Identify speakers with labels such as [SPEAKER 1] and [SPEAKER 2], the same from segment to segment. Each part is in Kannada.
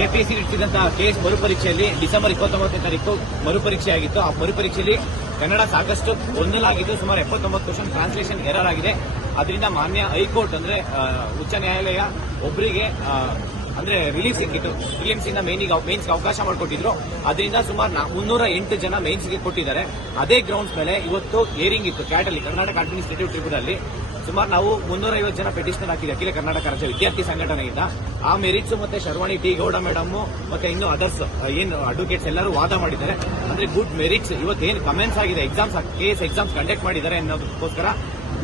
[SPEAKER 1] ಕೆಪಿಎಸ್ಸಿ ಇಟ್ಟಿದ್ದಂತಹ ಕೇಸ್ ಮರುಪರೀಕ್ಷೆಯಲ್ಲಿ ಡಿಸೆಂಬರ್ ಇಪ್ಪತ್ತೊಂಬತ್ತನೇ ತಾರೀಕು ಮರುಪರೀಕ್ಷೆ ಆಗಿತ್ತು. ಆ ಮರುಪರೀಕ್ಷೆಯಲ್ಲಿ ಕನ್ನಡ ಸಾಕಷ್ಟು ಗೊಂದಲಾಗಿದ್ದು ಸುಮಾರು ಎಪ್ಪತ್ತೊಂಬತ್ತು ಕ್ವಶನ್ ಟ್ರಾನ್ಸ್ಲೇಷನ್ ಎರರ್ ಆಗಿದೆ. ಅದರಿಂದ ಮಾನ್ಯ ಹೈಕೋರ್ಟ್ ಅಂದ್ರೆ ಉಚ್ಚ ನ್ಯಾಯಾಲಯ ಒಬ್ಬರಿಗೆ ಅಂದ್ರೆ ರಿಲೀಫ್ ಸಿಕ್ಕಿತ್ತು. ಟಿಎಂಸಿ ಮೇನಿಗೆ ಮೇನ್ಸ್ ಅವಕಾಶ ಮಾಡಿಕೊಟ್ಟಿದ್ರು. ಅದರಿಂದ ಸುಮಾರು ಮುನ್ನೂರ ಎಂಟು ಜನ ಮೇನ್ಸ್ಗೆ ಕೊಟ್ಟಿದ್ದಾರೆ. ಅದೇ ಗ್ರೌಂಡ್ಸ್ ಮೇಲೆ ಇವತ್ತು ಏರಿಂಗ್ ಇತ್ತು. ಕ್ಯಾಟಲ್ಲಿ ಕರ್ನಾಟಕ ಅಡ್ಮಿನಿಸ್ಟ್ರೇಟಿವ್ ಟ್ರಿಬ್ಯುನಲ್ ಸುಮಾರು ನಾವು ಮುನ್ನೂರ ಐವತ್ತು ಜನ ಪೆಟಿಷನ್ ಹಾಕಿದ್ವಿ. ಅಖಿಲ ಕರ್ನಾಟಕ ರಾಜ್ಯ ವಿದ್ಯಾರ್ಥಿ ಸಂಘಟನೆಯಿಂದ. ಆ ಮೆರಿಟ್ಸ್ ಮತ್ತೆ ಶರ್ವಾಣಿ ಟಿ ಗೌಡ ಮೇಡಮ್ ಮತ್ತೆ ಇನ್ನು ಅದರ್ಸ್ ಏನು ಅಡ್ವೊಕೇಟ್ಸ್ ಎಲ್ಲರೂ ವಾದ ಮಾಡಿದ್ದಾರೆ. ಅಂದ್ರೆ ಗುಡ್ ಮೆರಿಟ್ಸ್ ಇವತ್ತು ಏನು ಕಮೆಂಟ್ಸ್ ಆಗಿದೆ ಎಕ್ಸಾಮ್ಸ್ ಕೇಸ್ ಎಕ್ಸಾಮ್ಸ್ ಕಂಡಕ್ಟ್ ಮಾಡಿದ್ದಾರೆ ಅನ್ನೋದಕ್ಕೋಸ್ಕರ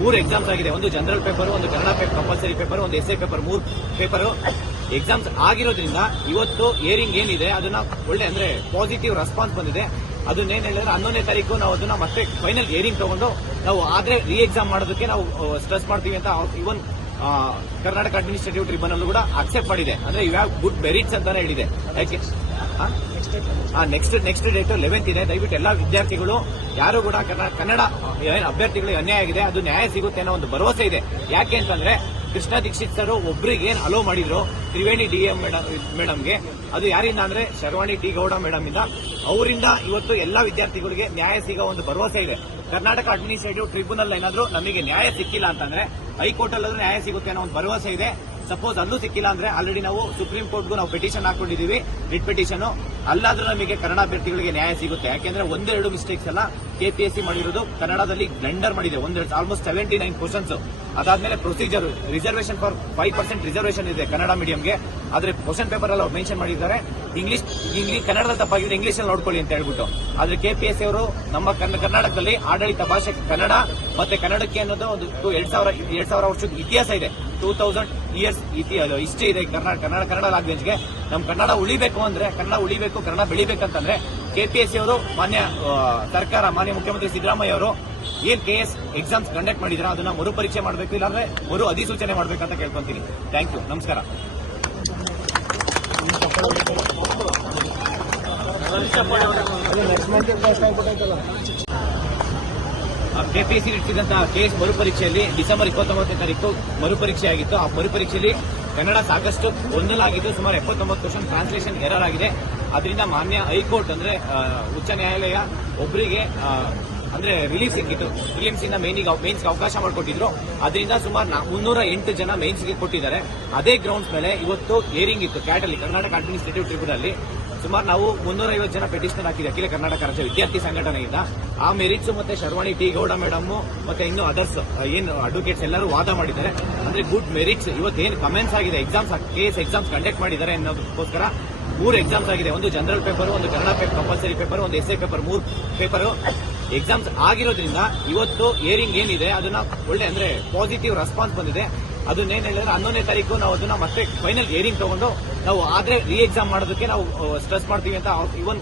[SPEAKER 1] ಮೂರು ಎಕ್ಸಾಮ್ಸ್ ಆಗಿದೆ. ಒಂದು ಜನರಲ್ ಪೇಪರ್ ಒಂದು ಕನ್ನಡ ಪೇಪರ್ ಕಂಪಲ್ಸರಿ ಪೇಪರ್ ಒಂದು ಎಸ್ ಎ ಪೇಪರ್ ಮೂರು ಪೇಪರ್ ಎಕ್ಸಾಮ್ಸ್ ಆಗಿರೋದ್ರಿಂದ ಇವತ್ತು ಏರಿಂಗ್ ಏನಿದೆ, ಅದನ್ನ ಒಳ್ಳೆ ಅಂದ್ರೆ ಪಾಸಿಟಿವ್ ರೆಸ್ಪಾನ್ಸ್ ಬಂದಿದೆ. ಅದನ್ನೇನ್ ಹೇಳಿದ್ರೆ ಹನ್ನೊಂದನೇ ತಾರೀಕು ನಾವು ಅದನ್ನ ಮತ್ತೆ ಫೈನಲ್ ಏರಿಂಗ್ ತಗೊಂಡು ನಾವು ಆದ್ರೆ ರೀ ಎಕ್ಸಾಮ್ ಮಾಡೋದಕ್ಕೆ ನಾವು ಸ್ಟ್ರೆಸ್ ಮಾಡ್ತೀವಿ ಅಂತ ಇವನ್ ಕರ್ನಾಟಕ ಅಡ್ಮಿನಿಸ್ಟ್ರೇಟಿವ್ ಟ್ರಿಬ್ಯುನಲ್ ಕೂಡ ಅಕ್ಸೆಪ್ಟ್ ಮಾಡಿದೆ. ಅಂದ್ರೆ ಯು ಹ್ಯಾವ್ ಗುಡ್ ಮೆರಿಟ್ಸ್ ಅಂತಾನೆ ಹೇಳಿದೆ. ಯಾಕೆ? ನೆಕ್ಸ್ಟ್ ನೆಕ್ಸ್ಟ್ ಡೇಟ್ ಲೆವೆಂತ್ ಇದೆ. ದಯವಿಟ್ಟು ಎಲ್ಲಾ ವಿದ್ಯಾರ್ಥಿಗಳು ಯಾರು ಕೂಡ ಕನ್ನಡ ಕನ್ನಡ ಏನ್ ಅಭ್ಯರ್ಥಿಗಳಿಗೆ ಅನ್ಯಾಯ ಆಗಿದೆ. ಅದು ನ್ಯಾಯ ಸಿಗುತ್ತೆ ಅನ್ನೋ ಒಂದು ಭರವಸೆ ಇದೆ. ಯಾಕೆ ಅಂತಂದ್ರೆ ಕೃಷ್ಣ ದೀಕ್ಷಿತ್ ಸರ್ ಒಬ್ಬರಿಗೆ ಏನ್ ಅಲೋ ಮಾಡಿದ್ರು? ತ್ರಿವೇಣಿ ಡಿ ಎಂ ಮೇಡಮ್ಗೆ. ಅದು ಯಾರಿಂದ ಅಂದ್ರೆ ಶರವಾಣಿ ಟಿ ಗೌಡ ಮೇಡಮ್ ಇಂದ ಅವರಿಂದ ಇವತ್ತು ಎಲ್ಲಾ ವಿದ್ಯಾರ್ಥಿಗಳಿಗೆ ನ್ಯಾಯ ಸಿಗೋ ಒಂದು ಭರವಸೆ ಇದೆ. ಕರ್ನಾಟಕ ಅಡ್ಮಿನಿಸ್ಟ್ರೇಟಿವ್ ಟ್ರಿಬ್ಯುನಲ್ ಏನಾದ್ರೂ ನಮಗೆ ನ್ಯಾಯ ಸಿಕ್ಕಿಲ್ಲ ಅಂತಂದ್ರೆ ಹೈಕೋರ್ಟ್ ಅಲ್ಲಾದ್ರೂ ನ್ಯಾಯ ಸಿಗುತ್ತೆ ಅನ್ನೋ ಒಂದು ಭರವಸೆ ಇದೆ. ಸಪೋಸ್ ಅಲ್ಲೂ ಸಿಕ್ಕಿಲ್ಲ ಅಂದ್ರೆ ಆಲ್ರೆಡಿ ನಾವು ಸುಪ್ರೀಂ ಕೋರ್ಟ್ಗೂ ನಾವು ಪಿಟಿಷನ್ ಹಾಕೊಂಡಿದೀವಿ ರಿಟ್ ಪಿಟಿಷನ್ ಅಲ್ಲಾದ್ರೂ ನಮಗೆ ಕನ್ನಡ ಅಭ್ಯರ್ಥಿಗಳಿಗೆ ನ್ಯಾಯ ಸಿಗುತ್ತೆ. ಯಾಕೆಂದ್ರೆ ಒಂದೆರಡು ಮಿಸ್ಟೇಕ್ಸ್ ಎಲ್ಲ ಕೆಪಿಎಸ್ಸಿ ಮಾಡಿರೋದು ಕನ್ನಡದಲ್ಲಿ ಗ್ಲೆಂಡರ್ ಮಾಡಿದೆ. ಒಂದು ಆಲ್ಮೋಸ್ಟ್ ಸೆವೆಂಟಿ ನೈನ್ ಕ್ವಶನ್ಸ್ ಅದಾದ್ಮೇಲೆ procedure reservation for five percent reservation ಇದೆ ಕನ್ನಡ ಮೀಡಿಯಂಗೆ ಆದ್ರೆ ಕ್ವಶನ್ ಪೇಪರ್ ಎಲ್ಲ ಮೆನ್ಷನ್ ಮಾಡಿದ್ದಾರೆ. ಇಂಗ್ಲಿಷ್ ಇಂಗ್ಲಿಷ್ ಕನ್ನಡದ ತಪ್ಪಾಗಿದೆ. ಇಂಗ್ಲಿಷ್ ಅಲ್ಲಿ ನೋಡ್ಕೊಳ್ಳಿ ಅಂತ ಹೇಳ್ಬಿಟ್ಟು. ಆದ್ರೆ ಕೆಪಿಎಸ್ಸಿ ಅವರು ನಮ್ಮ ಕರ್ನಾಟಕದಲ್ಲಿ ಆಡಳಿತ ಭಾಷೆ ಕನ್ನಡ ಮತ್ತೆ ಕನ್ನಡಕ್ಕೆ ಅನ್ನೋದು ಒಂದು ಎರಡ್ ಸಾವಿರ ಎರಡ್ ಸಾವಿರ ವರ್ಷದ ಇತಿಹಾಸ ಇದೆ. ಟೂ ತೌಸಂಡ್ ಇಯರ್ಸ್ ಹಿಸ್ಟ್ರಿ ಇದೆ. ಕರ್ನಾಟಕ ಕನ್ನಡ ಕನ್ನಡ ಲ್ಯಾಂಗ್ವೇಜ್ಗೆ ನಮ್ಮ ಕನ್ನಡ ಉಳಿಬೇಕು ಅಂದ್ರೆ, ಕನ್ನಡ ಉಳಿಬೇಕು, ಕನ್ನಡ ಬೆಳಿಬೇಕಂತಂದ್ರೆ ಕೆಪಿಎಸ್ಸಿ ಅವರು ಮಾನ್ಯ ಸರ್ಕಾರ ಮಾನ್ಯ ಮುಖ್ಯಮಂತ್ರಿ ಸಿದ್ದರಾಮಯ್ಯ ಅವರು ಏನ್ ಕೆ ಎಸ್ ಎಕ್ಸಾಮ್ಸ್ ಕಂಡಕ್ಟ್ ಮಾಡಿದ್ರ, ಅದನ್ನ ಮರುಪರೀಕ್ಷೆ ಮಾಡಬೇಕು, ಇಲ್ಲಾಂದ್ರೆ ಮರು ಅಧಿಸೂಚನೆ ಮಾಡ್ಬೇಕಂತ ಕೇಳ್ಕೊಂತೀನಿ. ಥ್ಯಾಂಕ್ ಯು ನಮಸ್ಕಾರ. ಕೆಪಿಎಸ್ಸಿ ಇಟ್ಟಿದ್ದಂತಹ ಕೇಸ್ ಮರುಪರೀಕ್ಷೆಯಲ್ಲಿ ಡಿಸೆಂಬರ್ ಇಪ್ಪತ್ತೊಂಬತ್ತನೇ ತಾರೀಕು ಮರುಪರೀಕ್ಷೆ ಆಗಿತ್ತು. ಆ ಮರುಪರೀಕ್ಷೆಯಲ್ಲಿ ಕನ್ನಡ ಸಾಕಷ್ಟು ಗೊಂದಲಾಗಿದ್ದು ಸುಮಾರು ಎಪ್ಪತ್ತೊಂಬತ್ತು ಕ್ವಶನ್ ಟ್ರಾನ್ಸ್ಲೇಷನ್ ಎರರ್ ಆಗಿದೆ. ಅದರಿಂದ ಮಾನ್ಯ ಹೈಕೋರ್ಟ್ ಅಂದ್ರೆ ಉಚ್ಚ ನ್ಯಾಯಾಲಯ ಒಬ್ಬರಿಗೆ ಅಂದ್ರೆ ರಿಲೀಫ್ ಸಿಕ್ಕಿತ್ತು. ಪ್ರಿಲಿಮ್ಸ್ ಇಂದ ಮೇನಿಗೆ ಮೇನ್ಸ್ ಅವಕಾಶ ಮಾಡಿಕೊಟ್ಟಿದ್ರು. ಅದರಿಂದ ಸುಮಾರು ಮುನ್ನೂರ ಎಂಟು ಜನ ಮೇನ್ಸ್ಗೆ ಕೊಟ್ಟಿದ್ದಾರೆ. ಅದೇ ಗ್ರೌಂಡ್ಸ್ ಮೇಲೆ ಇವತ್ತು ಏರಿಂಗ್ ಇತ್ತು ಕ್ಯಾಟಲ್ಲಿ ಕರ್ನಾಟಕ ಅಡ್ಮಿನಿಸ್ಟ್ರೇಟಿವ್ ಟ್ರಿಬ್ಯುನಲ್ ಸುಮಾರು ನಾವು ಮುನ್ನೂರ ಐವತ್ತು ಜನ ಪೆಟಿಷನ್ ಹಾಕಿದೆ ಅಖಿಲ ಕರ್ನಾಟಕ ರಾಜ್ಯ ವಿದ್ಯಾರ್ಥಿ ಸಂಘಟನೆಯಿಂದ. ಆ ಮೆರಿಟ್ಸ್ ಮತ್ತೆ ಶರ್ವಾಣಿ ಟಿ ಗೌಡ ಮೇಡಮ್ ಮತ್ತೆ ಇನ್ನು ಅದರ್ಸ್ ಏನು ಅಡ್ವೊಕೇಟ್ಸ್ ಎಲ್ಲರೂ ವಾದ ಮಾಡಿದ್ದಾರೆ. ಅಂದ್ರೆ ಗುಡ್ ಮೆರಿಟ್ಸ್ ಇವತ್ತೇನು ಕಮೆಂಟ್ಸ್ ಆಗಿದೆ ಎಕ್ಸಾಮ್ಸ್ ಕೇಸ್ ಎಕ್ಸಾಮ್ಸ್ ಕಂಡಕ್ಟ್ ಮಾಡಿದ್ದಾರೆ ಅನ್ನೋದಕ್ಕೋಸ್ಕರ ಮೂರು ಎಕ್ಸಾಮ್ಸ್ ಆಗಿದೆ. ಒಂದು ಜನರಲ್ ಪೇಪರ್ ಒಂದು ಕನ್ನಡ ಪೇಪರ್ ಕಂಪಲ್ಸರಿ ಪೇಪರ್ ಒಂದು ಎಸ್ ಎ ಪೇಪರ್ ಮೂರು ಪೇಪರ್ ಎಕ್ಸಾಮ್ಸ್ ಆಗಿರೋದ್ರಿಂದ ಇವತ್ತು ಏರಿಂಗ್ ಏನಿದೆ, ಅದನ್ನ ಒಳ್ಳೆ ಅಂದ್ರೆ ಪಾಸಿಟಿವ್ ರೆಸ್ಪಾನ್ಸ್ ಬಂದಿದೆ. ಅದನ್ನೇನ್ ಹೇಳಿದ್ರೆ ಹನ್ನೊಂದನೇ ತಾರೀಕು ನಾವು ಅದನ್ನ ಮತ್ತೆ ಫೈನಲ್ ಏರಿಂಗ್ ತಗೊಂಡು ನಾವು ಆದ್ರೆ ರೀ ಎಕ್ಸಾಮ್ ಮಾಡೋದಕ್ಕೆ ನಾವು ಸ್ಟ್ರೆಸ್ ಮಾಡ್ತೀವಿ ಅಂತ ಇವನ್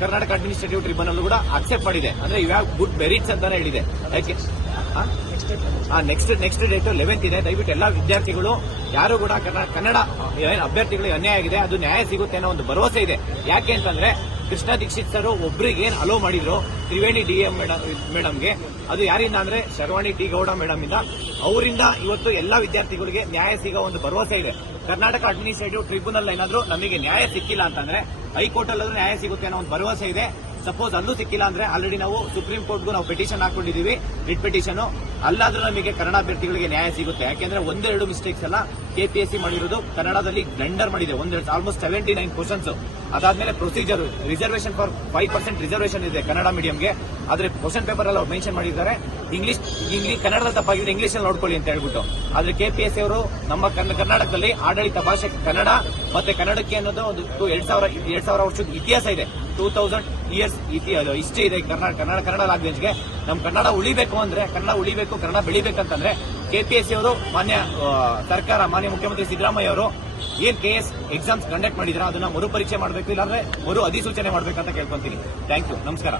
[SPEAKER 1] ಕರ್ನಾಟಕ ಅಡ್ಮಿನಿಸ್ಟ್ರೇಟಿವ್ ಟ್ರಿಬ್ಯುನಲ್ ಕೂಡ ಅಕ್ಸೆಪ್ಟ್ ಮಾಡಿದೆ. ಅಂದ್ರೆ ಯು ಹ್ಯಾವ್ ಗುಡ್ ಮೆರಿಟ್ಸ್ ಅಂತಾನೆ ಹೇಳಿದೆ. ನೆಕ್ಸ್ಟ್ ನೆಕ್ಸ್ಟ್ ಡೇಟ್ ಲೆವೆಂತ್ ಇದೆ. ದಯವಿಟ್ಟು ಎಲ್ಲಾ ವಿದ್ಯಾರ್ಥಿಗಳು, ಯಾರು ಕೂಡ ಕನ್ನ- ಕನ್ನಡ ಅಭ್ಯರ್ಥಿಗಳಿಗೆ ಅನ್ಯಾಯ ಆಗಿದೆ, ಅದು ನ್ಯಾಯ ಸಿಗುತ್ತೆ ಅನ್ನೋ ಒಂದು ಭರವಸೆ ಇದೆ. ಯಾಕೆ ಅಂತಂದ್ರೆ ಕೃಷ್ಣ ದೀಕ್ಷಿತ್ ಸರ್ ಒಬ್ಬರಿಗೆ ಏನ್ ಅಲೋ ಮಾಡಿದ್ರು? ತ್ರಿವೇಣಿ ಡಿ ಎಂ ಮೇಡಮ್ಗೆ. ಅದು ಯಾರಿಂದ ಅಂದ್ರೆ ಶರವಾಣಿ ಟಿ ಗೌಡ ಮೇಡಮ್ ಇಂದ ಅವರಿಂದ ಇವತ್ತು ಎಲ್ಲಾ ವಿದ್ಯಾರ್ಥಿಗಳಿಗೆ ನ್ಯಾಯ ಸಿಗೋ ಒಂದು ಭರವಸೆ ಇದೆ. ಕರ್ನಾಟಕ ಅಡ್ಮಿನಿಸ್ಟ್ರೇಟಿವ್ ಟ್ರಿಬ್ಯುನಲ್ ಏನಾದ್ರೂ ನಮಗೆ ನ್ಯಾಯ ಸಿಕ್ಕಿಲ್ಲ ಅಂತಂದ್ರೆ ಹೈಕೋರ್ಟ್ ಅಲ್ಲಾದ್ರೂ ನ್ಯಾಯ ಸಿಗುತ್ತೆ ಅನ್ನೋ ಒಂದು ಭರವಸೆ ಇದೆ. ಸಪೋಸ್ ಅಲ್ಲೂ ಸಿಕ್ಕಿಲ್ಲ ಅಂದ್ರೆ ಆಲ್ರೆಡಿ ನಾವು ಸುಪ್ರೀಂ ಕೋರ್ಟ್ಗೂ ನಾವು ಪಿಟಿಷನ್ ಹಾಕೊಂಡಿದೀವಿ ರಿಟ್ ಪಿಟಿಷನ್ ಅಲ್ಲಾದ್ರೂ ನಮಗೆ ಕನ್ನಡ ಅಭ್ಯರ್ಥಿಗಳಿಗೆ ನ್ಯಾಯ ಸಿಗುತ್ತೆ. ಯಾಕೆಂದ್ರೆ ಒಂದೆರಡು ಮಿಸ್ಟೇಕ್ಸ್ ಎಲ್ಲ ಕೆಪಿಎಸ್ಸಿ ಮಾಡಿರೋದು ಕನ್ನಡದಲ್ಲಿ ಬ್ಲೆಂಡರ್ ಮಾಡಿದೆ. ಒಂದೆರಡು ಆಲ್ಮೋಸ್ಟ್ ಸೆವೆಂಟಿ ನೈನ್ ಕ್ವಶನ್ಸ್ ಅದಾದ್ಮೇಲೆ procedure reservation for five percent reservation ಇದೆ ಕನ್ನಡ ಮೀಡಿಯಂಗೆ ಆದ್ರೆ ಕ್ವಶನ್ ಪೇಪರ್ ಅವ್ರು ಮೆನ್ಷನ್ ಮಾಡಿದ್ದಾರೆ. ಇಂಗ್ಲಿಷ್ ಇಂಗ್ಲಿಷ್ ಕನ್ನಡದ ತಪ್ಪಾಗಿದ್ರೆ ಇಂಗ್ಲಿಷ್ ಅಲ್ಲಿ ನೋಡ್ಕೊಳ್ಳಿ ಅಂತ ಹೇಳ್ಬಿಟ್ಟು. ಆದ್ರೆ ಕೆಪಿಎಸ್ಸಿ ಅವರು ನಮ್ಮ ಕರ್ನಾಟಕದಲ್ಲಿ ಆಡಳಿತ ಭಾಷೆ ಕನ್ನಡ ಮತ್ತೆ ಕನ್ನಡಕ್ಕೆ ಅನ್ನೋದು ಒಂದು ಎರಡ್ ಸಾವಿರ ಎರಡ್ ಸಾವಿರ ವರ್ಷದ ಇತಿಹಾಸ ಇದೆ. ಟೂ ತೌಸಂಡ್ ಇಯರ್ಸ್ ಇಷ್ಟೇ ಇದೆ ಕರ್ನಾಟಕ ಕನ್ನಡ ಕನ್ನಡ ಲ್ಯಾಂಗ್ವೇಜ್ಗೆ ನಮ್ಮ ಕನ್ನಡ ಉಳಿಬೇಕು ಅಂದ್ರೆ, ಕನ್ನಡ ಉಳಿಬೇಕು, ಕನ್ನಡ ಬೆಳಿಬೇಕಂತಂದ್ರೆ ಕೆಪಿಎಸ್ಸಿ ಅವರು, ಮಾನ್ಯ ಸರ್ಕಾರ, ಮಾನ್ಯ ಮುಖ್ಯಮಂತ್ರಿ ಸಿದ್ದರಾಮಯ್ಯ ಅವರು ಏನ್ ಕೆ ಎಸ್ ಎಕ್ಸಾಮ್ಸ್ ಕಂಡಕ್ಟ್ ಮಾಡಿದ್ರ, ಅದನ್ನ ಮರುಪರೀಕ್ಷೆ ಮಾಡಬೇಕು, ಇಲ್ಲಾಂದ್ರೆ ಮರು ಅಧಿಸೂಚನೆ ಮಾಡ್ಬೇಕಂತ ಕೇಳ್ಕೊಂತೀನಿ. ಥ್ಯಾಂಕ್ ಯು ನಮಸ್ಕಾರ.